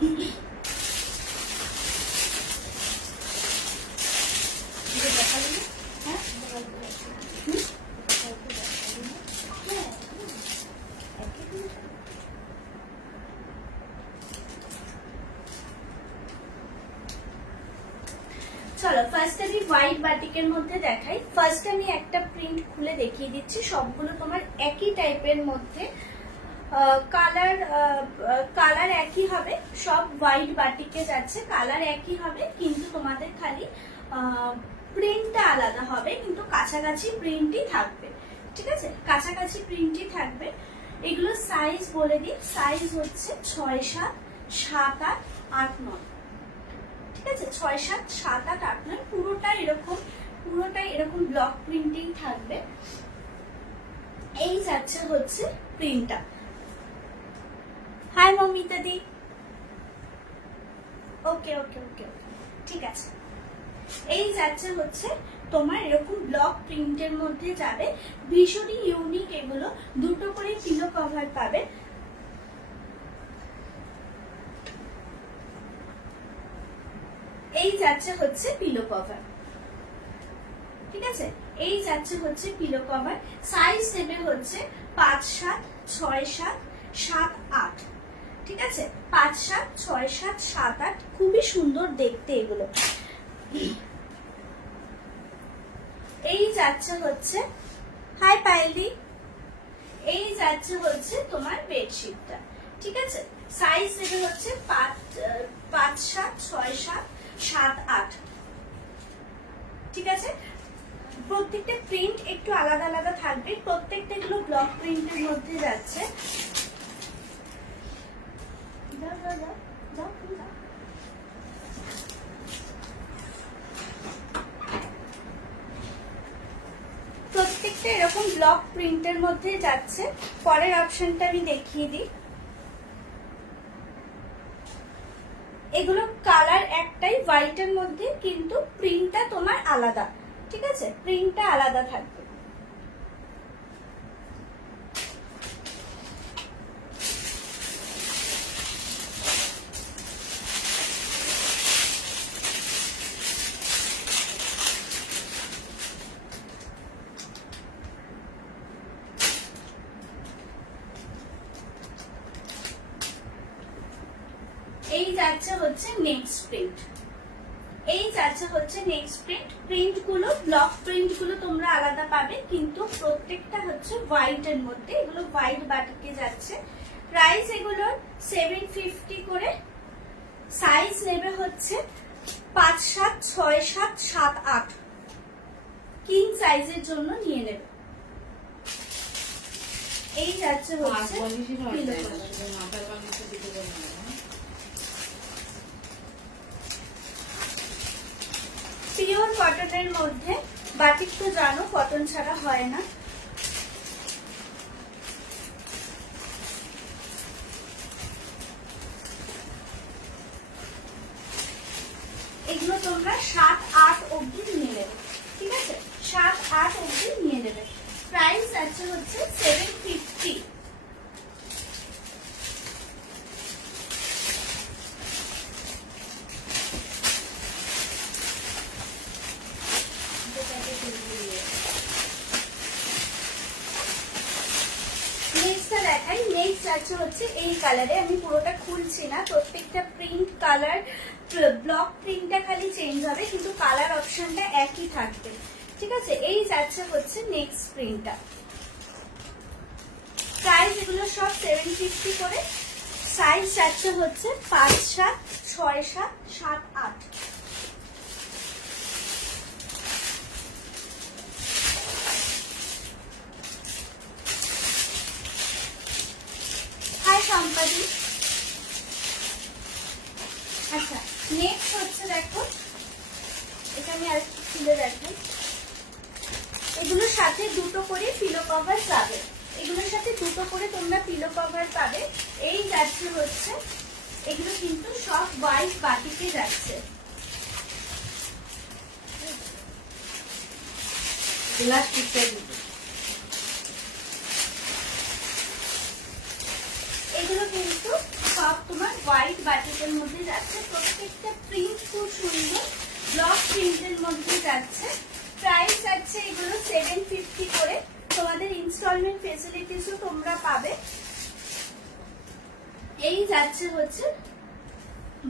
চলো ফার্স্ট আমি হোয়াইট বাটিকের মধ্যে দেখাই। ফার্স্ট আমি একটা প্রিন্ট খুলে দেখিয়ে দিচ্ছি, সবগুলো তোমার একই টাইপের মধ্যে, কালার একই হবে, সব হোয়াইট বাটিকে যাচ্ছে, কালার একই হবে, কিন্তু তোমাদের খালি প্রিন্টটা আলাদা হবে, কিন্তু কাছাকাছি প্রিন্টই থাকবে। ঠিক আছে, কাছাকাছি প্রিন্টই থাকবে। এগুলো সাইজ বলে দিই, সাইজ হচ্ছে 6, 7, 7, 8, 8, 9। ঠিক আছে, 6, 7, 7, 8, 8, 9 পুরোটাই এরকম ব্লক প্রিন্টিং থাকবে। এই যাচ্ছে হচ্ছে প্রিন্টটা। হাই মমিতা দি। ওকে ওকে ওকে ওকে, ঠিক আছে। এই যাচ্ছে হচ্ছে তোমার এরকম ব্লক প্রিন্টের মধ্যে যাবে, ভীষণই ইউনিক এগুলো। দুটো করে পিলো কভার পাবে। এই যাচ্ছে হচ্ছে পিলো কভার। ঠিক আছে, এই যাচ্ছে হচ্ছে পিলো কভার। সাইজ নেবে হচ্ছে 5, 7, 6, 7, 7, 8। ঠিক আছে, 5, 7, 6, 7, 7, 8। খুবই সুন্দর দেখতে এগুলো। এই যাচ্ছে হচ্ছে, হাই পাইলি, এই যাচ্ছে হচ্ছে তোমার বেডশিটটা। ঠিক আছে, সাইজ নেবে হচ্ছে 5, 7, 6, 7, 7, 8। ঠিক আছে, প্রত্যেকটা প্রিন্ট একটু আলাদা আলাদা থাকবে, প্রত্যেকটা এগুলো ব্লক প্রিন্টের মধ্যে যাচ্ছে। প্রত্যেকটা এরকম ব্লক প্রিন্টের মধ্যে যাচ্ছে। পরের অপশনটা আমি দেখিয়ে দিই। এগুলো কালার একটাই হোয়াইটের মধ্যে, কিন্তু প্রিন্টটা তোমার আলাদা। ঠিক আছে, প্রিন্টটা আলাদা থাকবে। এই যাচ্ছে হচ্ছে নেক্সট প্রিন্ট। এই যাচ্ছে হচ্ছে নেক্সট প্রিন্ট। প্রিন্ট গুলো ব্লক প্রিন্ট গুলো তোমরা আলাদা পাবে, কিন্তু প্রত্যেকটা হচ্ছে হোয়াইট এর মধ্যে। এগুলো হোয়াইট বাটিকে যাচ্ছে। প্রাইস এগুলোর 750 করে। সাইজ নেবে হচ্ছে 5, 7, 6, 7, 7, 8। কিং সাইজের জন্য নিয়ে নেবে। এই যাচ্ছে হচ্ছে পিওর কটনের মধ্যে। বাটিক তো জানো কটন ছাড়া হয় না। এগুলো তোমরা 7, 8 অবধি নিয়ে নেবে। ঠিক আছে, 7, 8 অবধি নিয়ে নেবে। প্রাইস আছে হচ্ছে 750। দেখাই। নেক্সট আছে হচ্ছে এই কালারে। আমি পুরোটা খুলছি না, প্রত্যেকটা প্রিন্ট কালার ব্লক প্রিন্টটা খালি চেঞ্জ হবে, কিন্তু কালার অপশনটা একই থাকবে। ঠিক আছে, এই যাচ্ছে হচ্ছে নেক্সট প্রিন্টটা। প্রাইস এগুলো সব 750 করে। সাইজ যাচ্ছে হচ্ছে 5, 7, 6, 7, 7, 8। সম্পাদি। আচ্ছা, নেক্সট হচ্ছে দেখো, এটা আমি আর খুলে দেখাই। এগুলোর সাথে দুটো করে পিলো কভার পাবে। এগুলোর সাথে দুটো করে তোমরা পিলো কভার পাবে। এই যাচ্ছে হচ্ছে, এগুলো কিন্তু সব হোয়াইট বাটিকে যাচ্ছে। এগুলো কিন্তু সব তোমার হোয়াইট বাটিকের মধ্যে যাচ্ছে, প্রত্যেকটা প্রিন্ট খুব সুন্দর, ব্লক প্রিন্টের মধ্যে যাচ্ছে। প্রাইস যাচ্ছে এগুলো 750 করে। তোমাদের ইনস্টলমেন্ট ফেসিলিটিসও তোমরা পাবে। এই যাচ্ছে হচ্ছে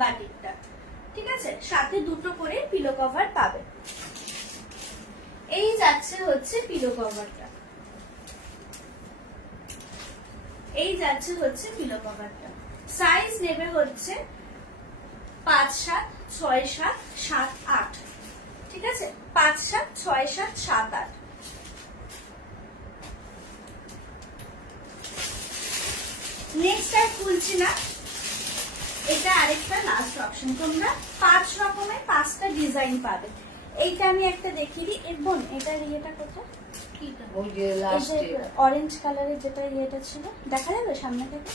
বাটিকটা, ঠিক আছে, সাথে দুটো করে পিলো কভার পাবে। এই যাচ্ছে হচ্ছে পিলো কভারটা, এই যাচ্ছে হচ্ছে পিলো কভারটা। সাইজ নেবে হচ্ছে 5, 7, 6, 7, 7, 8, ঠিক আছে, 5, 7, 6, 7, 7, 8। নেক্সট আর খুলছি না, এটা আরেকটা লাস্ট অপশন। তোমরা 5 রকমের 5টা ডিজাইন পাবে। এইটা আমি একটা দেখিয়ে দিই। এরপর এটার ইয়েটা কোথায়, ওই যে লাস্টে অরেঞ্জ কালারের যেটা ইয়েটা ছিল, দেখা যাবে সামনে থেকে?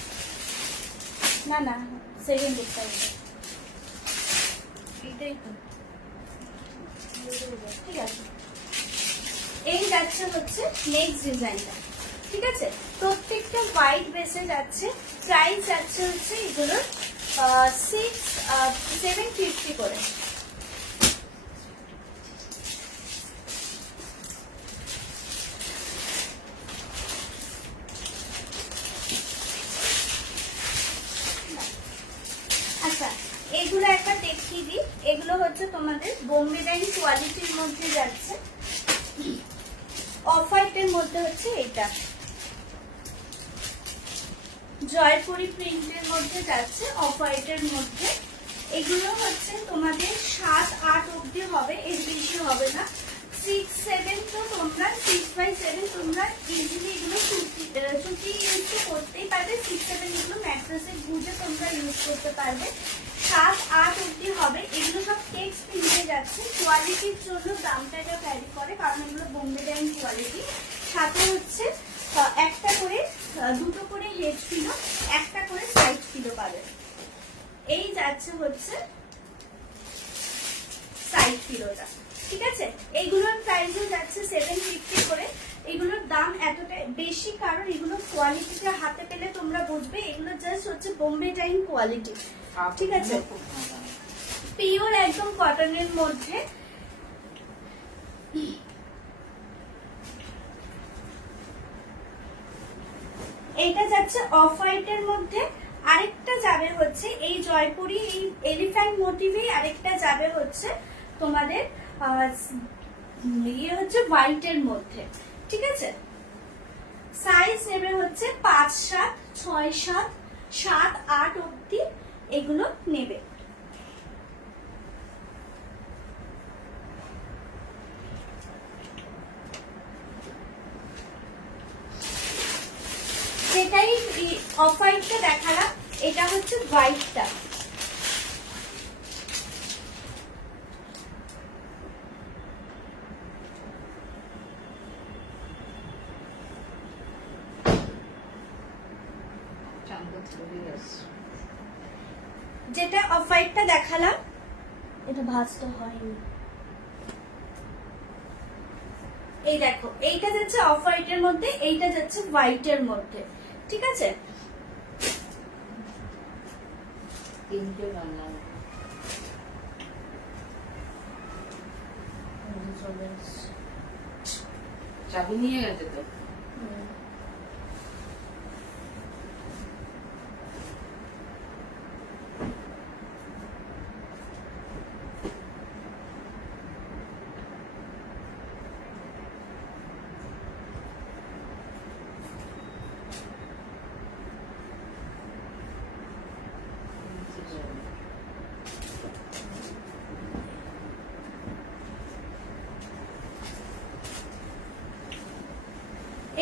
না না, সেকেন্ড একটা, এইটাই তো, ঠিক আছে। এই যাচ্ছে হচ্ছে নেক্সট ডিজাইনটা, ঠিক আছে, প্রত্যেকটা হোয়াইট বেসে যাচ্ছে। প্রাইস যাচ্ছে হচ্ছে এগুলোর 750 করে। আচ্ছা, এগুলো একবার দেখিয়ে দিই। এগুলো হচ্ছে তোমাদের বোম্বে ডাইং কোয়ালিটির মধ্যে যাচ্ছে, অফ হোয়াইটের মধ্যে হচ্ছে এটা, জয়পুরি প্রিন্টের মধ্যে যাচ্ছে, অফ হোয়াইটের মধ্যে। এগুলো হচ্ছে তোমাদের 7, 8 অবধি হবে, এর বেশি হবে না। 6, 7 তো তোমরা 6 by 7 তোমরা ইজিলি এগুলো সুতি ইউজ করতেই পারবে। 6, 7 এগুলো ম্যাট্রেসে গুজে তোমরা ইউজ করতে পারবে। 7, 8 অবধি হবে। এগুলো সব টেক্সট প্রিন্টে যাচ্ছে। কোয়ালিটির জন্য দামটা এটা ভ্যারি করে, কারণ এগুলো বোম্বে ডাইং কোয়ালিটি। সাথে হচ্ছে একটা করে, দুটো করে হেড পিলো, একটা করে সাইড পিলো পাবে। এই যাচ্ছে হচ্ছে সাইড পিলোটা, ঠিক আছে। এইগুলোর প্রাইসও যাচ্ছে 750 করে। এগুলোর দাম এতটা বেশি কারণ এগুলো কোয়ালিটিটা হাতে পেলে তোমরা বুঝবে। এগুলো জাস্ট হচ্ছে বোম্বে ডাইং কোয়ালিটি, ঠিক আছে, পিওর একদম কটনের মধ্যে। এইটা যাচ্ছে অফ হোয়াইটের মধ্যে। আরেকটা যাবে হচ্ছে এই জয়পুরি, এই এলিফ্যান্ট মোটিভে আরেকটা যাবে হচ্ছে তোমাদের ইয়ে হচ্ছে হোয়াইটের মধ্যে, ঠিক আছে। সাইজ নেবে হচ্ছে 5, 7, 6, 7, 7, 8 অবধি এগুলো নেবে। যেটাই অফ হোয়াইটটা দেখালাম, এটা হচ্ছে হোয়াইটটা। যেটা অফ হোয়াইটটা দেখালাম, এটা ভাঁজতে হয়নি। এই দেখো, এইটা যাচ্ছে অফ হোয়াইটের মধ্যে, এইটা যাচ্ছে হোয়াইটের মধ্যে, ঠিক আছে। তিনটে বানাও, চাবি নিয়ে গেছে তো।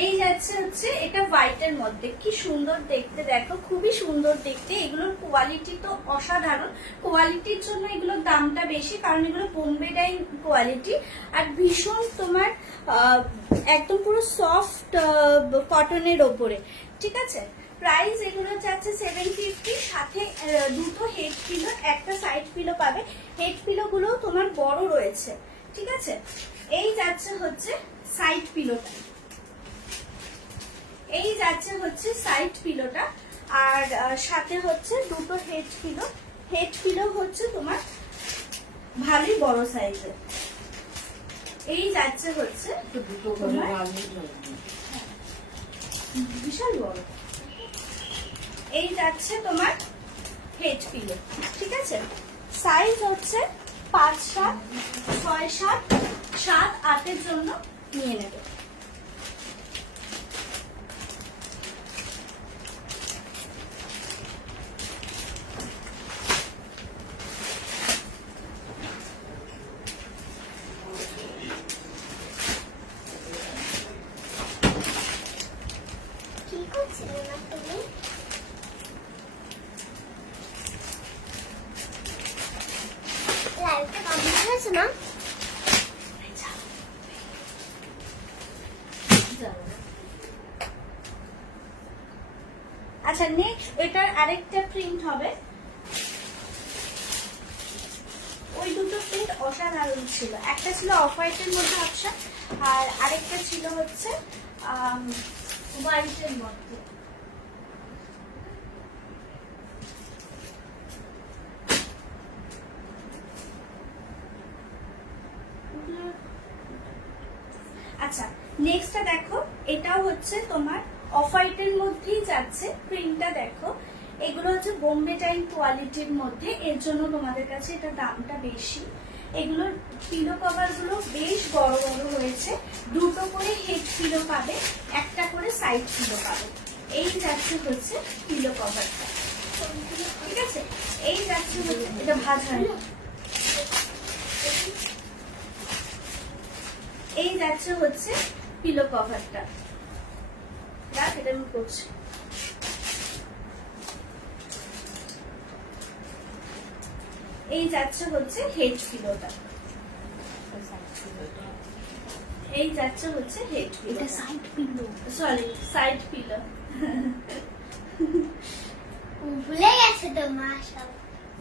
এই যাচ্ছে হচ্ছে এটা হোয়াইটের মধ্যে, কি সুন্দর দেখতে, দেখো খুবই সুন্দর দেখতে। এগুলোর কোয়ালিটি তো অসাধারণ। কোয়ালিটির জন্য এগুলোর দামটা বেশি, কারণ এগুলো বোম্বে ডাইং কোয়ালিটি আর ভীষণ তোমার একদম পুরো সফট কটনের ওপরে, ঠিক আছে। প্রাইস এগুলো যাচ্ছে 750, সাথে দুটো হেড পিলো, একটা সাইড পিলো পাবে। হেড পিলো গুলো তোমার বড় রয়েছে, ঠিক আছে। এই যাচ্ছে হচ্ছে সাইড পিলোটা, এই যাচ্ছে হচ্ছে সাইড পিলোটা। আর সাথে হচ্ছে দুটো হেড পিলো। হেড পিলো হচ্ছে তোমার ভালোই বড় সাইজের। এই যাচ্ছে হচ্ছে তো দুটো করে ভালোই লাগবে। বিশাল বড়। এই যাচ্ছে তোমার হেড পিলো, ঠিক আছে। সাইজ হচ্ছে 5, 7, 6, 7, 7, 8 জন্য নিয়ে নেবে। কি করছিলে না তুমি? লাইভটা কমপ্লিট হয়েছে না? আচ্ছা, নেক্সট এটার আরেকটা প্রিন্ট হবে। ওই দুটো প্রিন্ট অসাধারণ ছিল। একটা ছিল অফ হোয়াইটের মধ্যে অপশন, আর আরেকটা ছিল হচ্ছে হোয়াইটের মধ্যে। আচ্ছা, নেক্সটটা দেখো, এটাও হচ্ছে তোমার অফ হোয়াইটের মধ্যেই যাচ্ছে। প্রিন্টটা দেখো, এগুলো হচ্ছে বোম্বে টাইম কোয়ালিটির মধ্যে, এর জন্য তোমাদের কাছে এটা দামটা বেশি। এগুলোর পিলো কভার গুলো বেশ বড় বড় হয়েছে। দুটো করে হেড পিলো পাবে, একটা করে সাইড পিলো পাবে। এই যাচ্ছে হচ্ছে পিলো কভারটা, ঠিক আছে। এই যাচ্ছে হচ্ছে, এটা ভাজা না। এই যাচ্ছে হচ্ছে পিলো কভারটা। দেখ, এটা আমি করছি। এই যাচ্ছে হচ্ছে হেড পিলোটা। এই যাচ্ছে হচ্ছে হেড পিলো। এটা side pillow. Sorry, side pillow. ভুলে গেছে তো মা সব।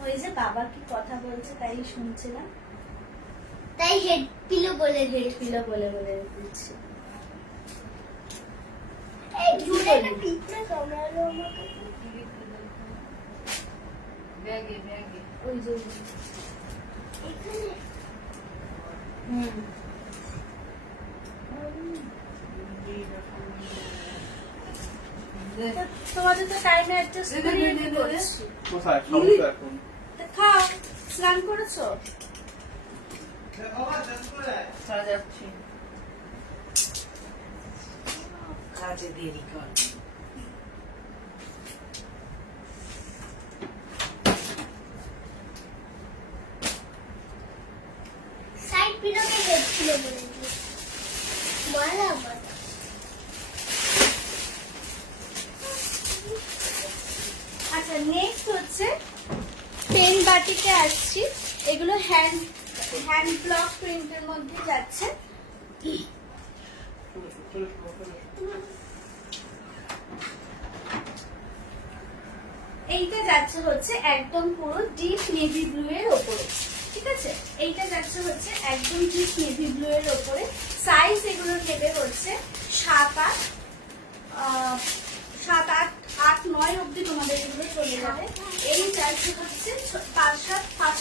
ওই যে বাবা কি কথা বলছে তাই শুনছিলাম, তাই হেড পিলো বলে হেড পিলো বলে বলে দিচ্ছি। এই জুড়ে একটা পিঁপড়ে কামড়ালো আমাকে। ব্যাগে ব্যাগে ওই যে এখানে হুম, তো তোমাদের তো টাইমে অ্যাডজাস্ট করে রেডি করছি। কোথায় খাবো তো এখন? তা খাও, স্নান করেছো? চলে যাচ্ছি, কাজে দেরি কর। সাইড পিলোকে হেড পিলো বলে দিই। বলা বলা। আচ্ছা, নেক্সট হচ্ছে পেন বাটিতে আসছি। এগুলো হ্যান্ড ব্লক প্রিন্টের মধ্যে যাচ্ছে। এইটা যাচ্ছে হচ্ছে একদম পুরো ডিপ নেভি ব্লু এর ওপরে, ঠিক আছে। এইটা যাচ্ছে হচ্ছে একদম ডিপ নেভি ব্লু এর ওপরে। সাইজ এগুলোর নেবে হচ্ছে 7, 8, 9 অব্দি তোমাদের এগুলো চলে যাবে। এই যাচ্ছে হচ্ছে 5,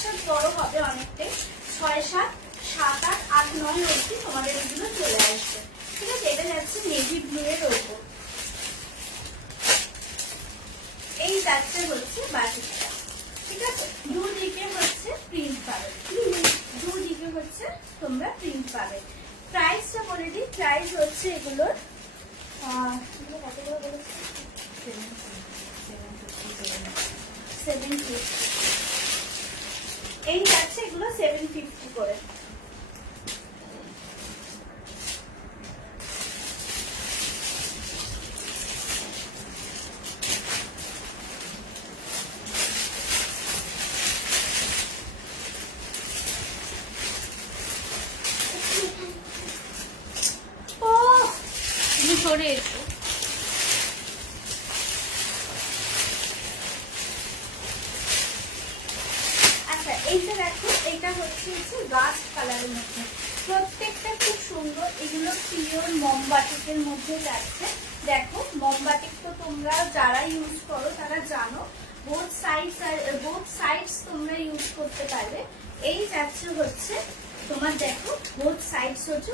7 বড় হবে অনেকটাই। 6, 7, 7, 8, 8, 9 অব্দি তোমাদের এগুলো চলে আসবে, ঠিক আছে। এটা যাচ্ছে নেভি ব্লু এর ওপর। এই যাচ্ছে হচ্ছে বাটিকটা, ঠিক আছে। দুদিকে হচ্ছে প্রিন্ট পাবে, দুদিকে হচ্ছে তোমরা প্রিন্ট পাবে। প্রাইসটা বলে দিই, প্রাইস হচ্ছে এগুলোর এগুলো কত করে বলেছি? 750। এই যাচ্ছে এগুলো 750 করে। ও, তুমি সরে এসো। আচ্ছা, এইটা দেখো, এটা হচ্ছে রাস্ট কালারের মধ্যে। প্রত্যেকটা খুব সুন্দর। এগুলো পিওর মোমবাটিকের মধ্যে যাচ্ছে। দেখো মোমবাতি তো তোমরা যারা ইউজ করো তারা জানো, বোথ সাইডস তোমরা ইউজ করতে পারবে। এই যাচ্ছে হচ্ছে তোমার, দেখো বোথ সাইডস হচ্ছে